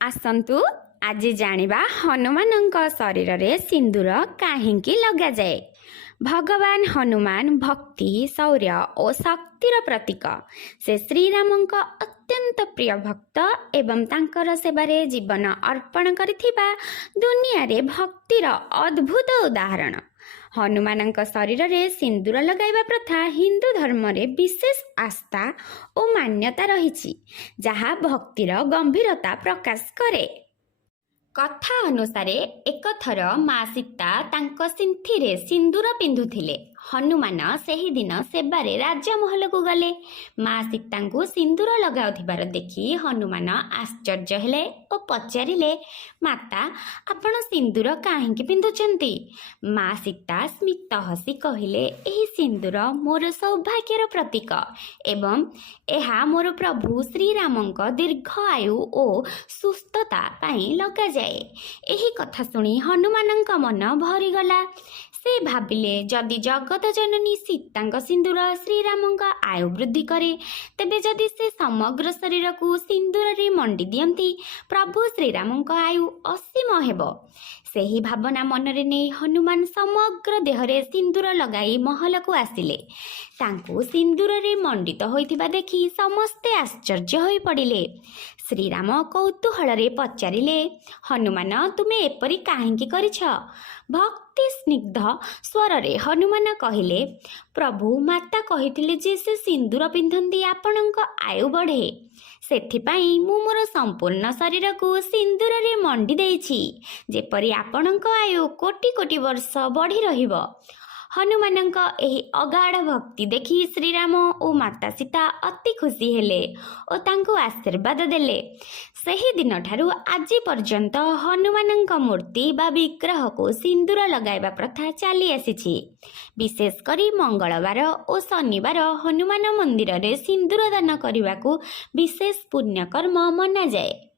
ଆସନ୍ତୁ ଆଜି ଜାଣିବା ହନୁମାନଙ୍କ ଶରୀରରେ ସିନ୍ଦୁର କାହିଁକି ଲଗାଯାଏ। ଭଗବାନ ହନୁମାନ ଭକ୍ତି, ଶୌର୍ଯ୍ୟ ଓ ଶକ୍ତିର ପ୍ରତୀକ। ସେ ଶ୍ରୀରାମଙ୍କ ଅତ୍ୟନ୍ତ ପ୍ରିୟ ଭକ୍ତ ଏବଂ ତାଙ୍କର ସେବାରେ ଜୀବନ ଅର୍ପଣ କରିଥିବା ଦୁନିଆରେ ଭକ୍ତିର ଅଦ୍ଭୁତ ଉଦାହରଣ। ହନୁମାନଙ୍କ ଶରୀରରେ ସିନ୍ଦୁର ଲଗାଇବା ପ୍ରଥା ହିନ୍ଦୁ ଧର୍ମରେ ବିଶେଷ ଆସ୍ଥା ଓ ମାନ୍ୟତା ରହିଛି, ଯାହା ଭକ୍ତିର ଗମ୍ଭୀରତା ପ୍ରକାଶ କରେ। କଥା ଅନୁସାରେ ଏକଥର ମା ସୀତା ତାଙ୍କ ସିନ୍ଥିରେ ସିନ୍ଦୁର ପିନ୍ଧୁଥିଲେ। ହନୁମାନ ସେହିଦିନ ସେବାରେ ରାଜମହଲକୁ ଗଲେ। ମା ସୀତାଙ୍କୁ ସିନ୍ଦୁର ଲଗାଉଥିବାର ଦେଖି ହନୁମାନ ଆଶ୍ଚର୍ଯ୍ୟ ହେଲେ ଓ ପଚାରିଲେ, ମାତା, ଆପଣ ସିନ୍ଦୁର କାହିଁକି ପିନ୍ଧୁଛନ୍ତି? ମା ସୀତା ସ୍ମିତ ହସି କହିଲେ, ଏହି ସିନ୍ଦୁର ମୋର ସୌଭାଗ୍ୟର ପ୍ରତୀକ ଏବଂ ଏହା ମୋର ପ୍ରଭୁ ଶ୍ରୀରାମଙ୍କ ଦୀର୍ଘ ଆୟୁ ଓ ସୁସ୍ଥତା ପାଇଁ ଲଗାଯାଏ। ଏହି କଥା ଶୁଣି ହନୁମାନଙ୍କ ମନ ଭରିଗଲା। ସେ ଭାବିଲେ, ଯଦି ଜଗତ ଜନନୀ ସୀତାଙ୍କ ସିନ୍ଦୁର ଶ୍ରୀରାମଙ୍କ ଆୟୁ ବୃଦ୍ଧି କରେ, ତେବେ ଯଦି ସେ ସମଗ୍ର ଶରୀରକୁ ସିନ୍ଦୁରରେ ମଣ୍ଡି ଦିଅନ୍ତି, ପ୍ରଭୁ ଶ୍ରୀରାମଙ୍କ ଆୟୁ ଅସୀମ ହେବ। ସେହି ଭାବନା ମନରେ ନେଇ ହନୁମାନ ସମଗ୍ର ଦେହରେ ସିନ୍ଦୁର ଲଗାଇ ମହଲକୁ ଆସିଲେ। ତାଙ୍କୁ ସିନ୍ଦୁରରେ ମଣ୍ଡିତ ହୋଇଥିବା ଦେଖି ସମସ୍ତେ ଆଶ୍ଚର୍ଯ୍ୟ ହୋଇପଡ଼ିଲେ। ଶ୍ରୀରାମ କୌତୂହଳରେ ପଚାରିଲେ, ହନୁମାନ, ତୁମେ ଏପରି କାହିଁକି କରିଛ? ଭକ୍ତି ସ୍ନିଗ୍ଧ ସ୍ୱରରେ ହନୁମାନ କହିଲେ, ପ୍ରଭୁ, ମାତା କହିଥିଲେ ଯେ ସେ ସିନ୍ଦୁର ପିନ୍ଧନ୍ତି ଆପଣଙ୍କ ଆୟୁ ବଢ଼େ। ସେଥିପାଇଁ ମୁଁ ମୋର ସମ୍ପୂର୍ଣ୍ଣ ଶରୀରକୁ ସିନ୍ଦୁରରେ ମଣ୍ଡି ଦେଇଛି, ଯେପରି ଆପଣଙ୍କ ଆୟୁ କୋଟି କୋଟି ବର୍ଷ ବଢ଼ି ରହିବ। ହନୁମାନଙ୍କ ଏହି ଅଗାଢ଼ ଭକ୍ତି ଦେଖି ଶ୍ରୀରାମ ଓ ମାତା ସୀତା ଅତି ଖୁସି ହେଲେ ଓ ତାଙ୍କୁ ଆଶୀର୍ବାଦ ଦେଲେ। ସେହିଦିନଠାରୁ ଆଜି ପର୍ଯ୍ୟନ୍ତ ହନୁମାନଙ୍କ ମୂର୍ତ୍ତି ବା ବିଗ୍ରହକୁ ସିନ୍ଦୁର ଲଗାଇବା ପ୍ରଥା ଚାଲି ଆସିଛି। ବିଶେଷ କରି ମଙ୍ଗଳବାର ଓ ଶନିବାର ହନୁମାନ ମନ୍ଦିରରେ ସିନ୍ଦୁର ଦାନ କରିବାକୁ ବିଶେଷ ପୁଣ୍ୟକର୍ମ ମନାଯାଏ।